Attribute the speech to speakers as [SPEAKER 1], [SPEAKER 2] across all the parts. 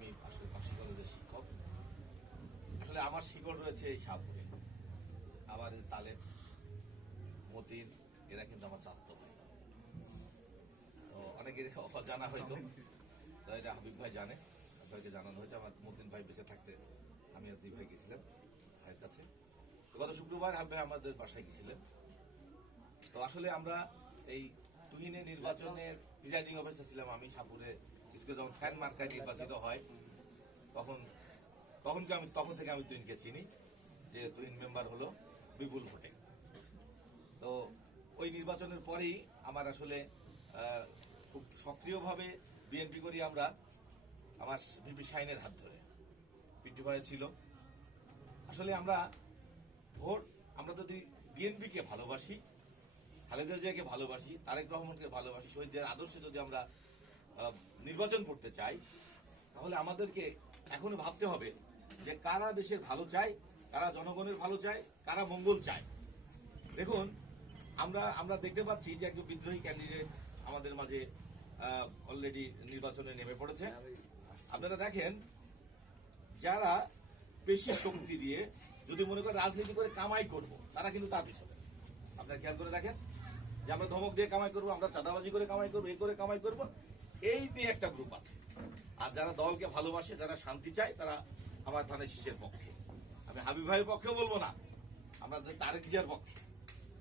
[SPEAKER 1] আমি আসলে ফাঁসি কলেজের শিক্ষক। আসলে আমার শিকড় রয়েছে এই সাপুরে। আমার এই তালেব মতিন এরা কিন্তু আমার চাচাতো ভাই। তো অনেকের অজানা হয়তো, তো এটা হাবিব ভাই জানে ভাইকে জানানো হয়েছে। আমার মতিন ভাই বেঁচে থাকতে আমি আর দুই ভাই গেছিলাম ভাইয়ের কাছে। তো গত শুক্রবার হাবিব ভাই আমাদের বাসায় গেছিলেন। তো আসলে আমরা এই তুহিনে নির্বাচনের প্রিজাইডিং অফিসার ছিলাম আমি সাপুরে। স্কুলে যখন ফ্যান মার্কায় নির্বাচিত হয়, তখন তখন আমি, তখন থেকে আমি তুহিনকে চিনি, যে তুহিন মেম্বার হলো বিপুল ভোটে। তো ওই নির্বাচনের পরেই আমার আসলে খুব সক্রিয়ভাবে বিএনপি করি আমরা, আমার বিপি শাইনের হাত ধরে। পিটি ভয়ে ছিল। আসলে আমরা ভোট, আমরা যদি বিএনপিকে ভালোবাসি, খালেদা জিয়াকে ভালোবাসি, তারেক রহমানকে ভালোবাসি শহীদদের আদর্শে যদি আমরা নির্বাচন করতে চাই, তাহলে আমাদেরকে এখনও ভাবতে হবে যে কারা দেশের ভালো চায়, কারা জনগণের ভালো চায়, কারা মঙ্গল চায়। দেখুন, আমরা আমরা দেখতে পাচ্ছি যে একজন বিদ্রোহী ক্যান্ডিডেট আমাদের মাঝে অলরেডি নির্বাচনে নেমে পড়েছে। আপনারা দেখেন, যারা বেশি শক্তি দিয়ে যদি মনে করে রাজনীতি করে কামাই করব, তারা কিন্তু তার পিছনে। আপনারা খেয়াল করে দেখেন যে আমরা ধমক দিয়ে কামাই করব, আমরা চাঁদাবাজি করে কামাই করব এই করে কামাই করব এই দিয়ে একটা গ্রুপ আছে। আর যারা দলকে ভালোবাসে যারা শান্তি চায় তারা আমার ধানের শীষের পক্ষে। আমি হাবিব ভাইয়ের পক্ষেও বলব না আমরা তারেক জিয়ার পক্ষে।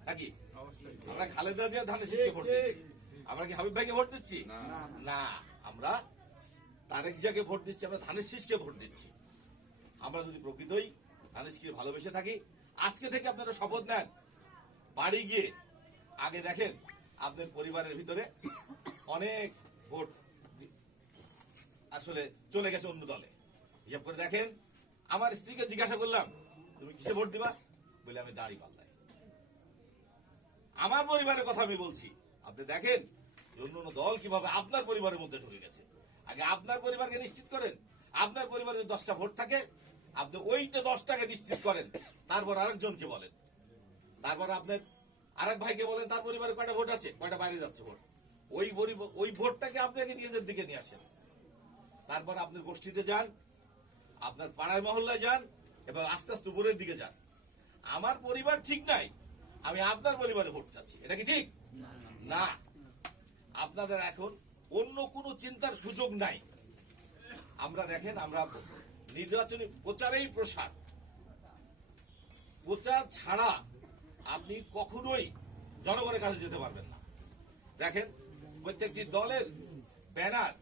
[SPEAKER 1] নাকি? আমরা খালেদা জিয়া ধানের শীষকে ভোট দিচ্ছি। আমরা কি হাবিব ভাইকে ভোট দিচ্ছি? না। আমরা তারেক জিয়াকে ভোট দিচ্ছি আমরা ধানের শীষকে ভোট দিচ্ছি। আমরা যদি প্রকৃতই ধানের শীষকে ভালোবেসে থাকি আজকে থেকে আপনারা শপথ নেন। বাড়ি গিয়ে আগে দেখেন আপনার পরিবারের ভিতরে অনেক ভোট আসলে চলে গেছে অন্য দলে। হিসাব করে দেখেন, আমার স্ত্রীকে জিজ্ঞাসা করলাম, তুমি কিসে ভোট দিবা? বলে, আমি দাঁড়ি পাল্লাই। আমার পরিবারের কথা আমি বলছি। আপনি দেখেন অন্য অন্য দল কীভাবে আপনার পরিবারের মধ্যে ঢুকে গেছে। আগে আপনার পরিবারকে নিশ্চিত করেন। আপনার পরিবারে যদি দশটা ভোট থাকে, আপনি ওইটা দশটাকে নিশ্চিত করেন। তারপর আরেকজনকে বলেন। তারপর আপনার আরেক ভাইকে বলেন, তার পরিবারে কয়টা ভোট আছে? কয়টা বাইরে যাচ্ছে ভোট? ওই ওই ভোটটাকে আপনাকে নিজেদের দিকে নিয়ে আসেন। তারপর আপনার গোষ্ঠীতে যান, আপনার পাড়ায় মহল্লায় যান, এবং আস্তে আস্তে উপরের দিকে যান। আমার পরিবার ঠিক নাই, আমি আপনার পরিবারে ভোট চাচ্ছি। এটা কি ঠিক? না। আপনাদের এখন অন্য কোনো চিন্তার সুযোগ নাই। আমরা দেখেন, আমরা নির্বাচনী প্রচারেই প্রসার। প্রচার ছাড়া আপনি কখনোই জনগণের কাছে যেতে পারবেন না। দেখেন প্রত্যেকটি দলের ব্যানার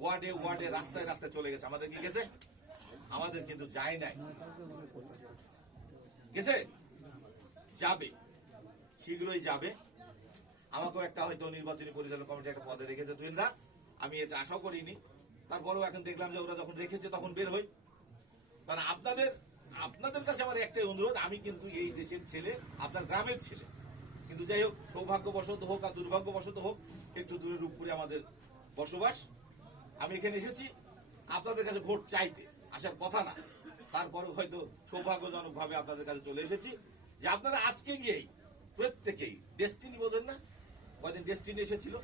[SPEAKER 1] ওয়ার্ডে ওয়ার্ডে রাস্তায় রাস্তায় চলে গেছে। আমাদের কি গেছে? আমাদের কিন্তু যায় নাই। গেছে? যাবে। শীঘ্রই যাবে। আমাকেও একটা হয়তো নির্বাচনী পরিচালনা কমিটি একটা পদে রেখেছে তুহিনরা আমি এটা আশাও করিনি। তারপরেও এখন দেখলাম যে ওরা যখন রেখেছে তখন বের হই। কারণ আপনাদের আপনাদের কাছে আমার একটাই অনুরোধ, আমি কিন্তু এই দেশের ছেলে, আপনার গ্রামের ছেলে। কিন্তু যাই হোক, সৌভাগ্যবশত হোক আর দুর্ভাগ্যবশত হোক, একটু দূরে রূপপুরে আমাদের বসবাস। আমি এখানে এসেছি আপনাদের কাছে ভোট চাইতে, আসার কথা না। তারপরে হয়তো সৌভাগ্যজনকভাবে আপনাদের কাছে চলে এসেছি। যে আপনারা আজকে গিয়েই প্রত্যেকেই ডেস্টিনি বোঝেন না? কয়দিন ডেস্টিনি এসেছিল?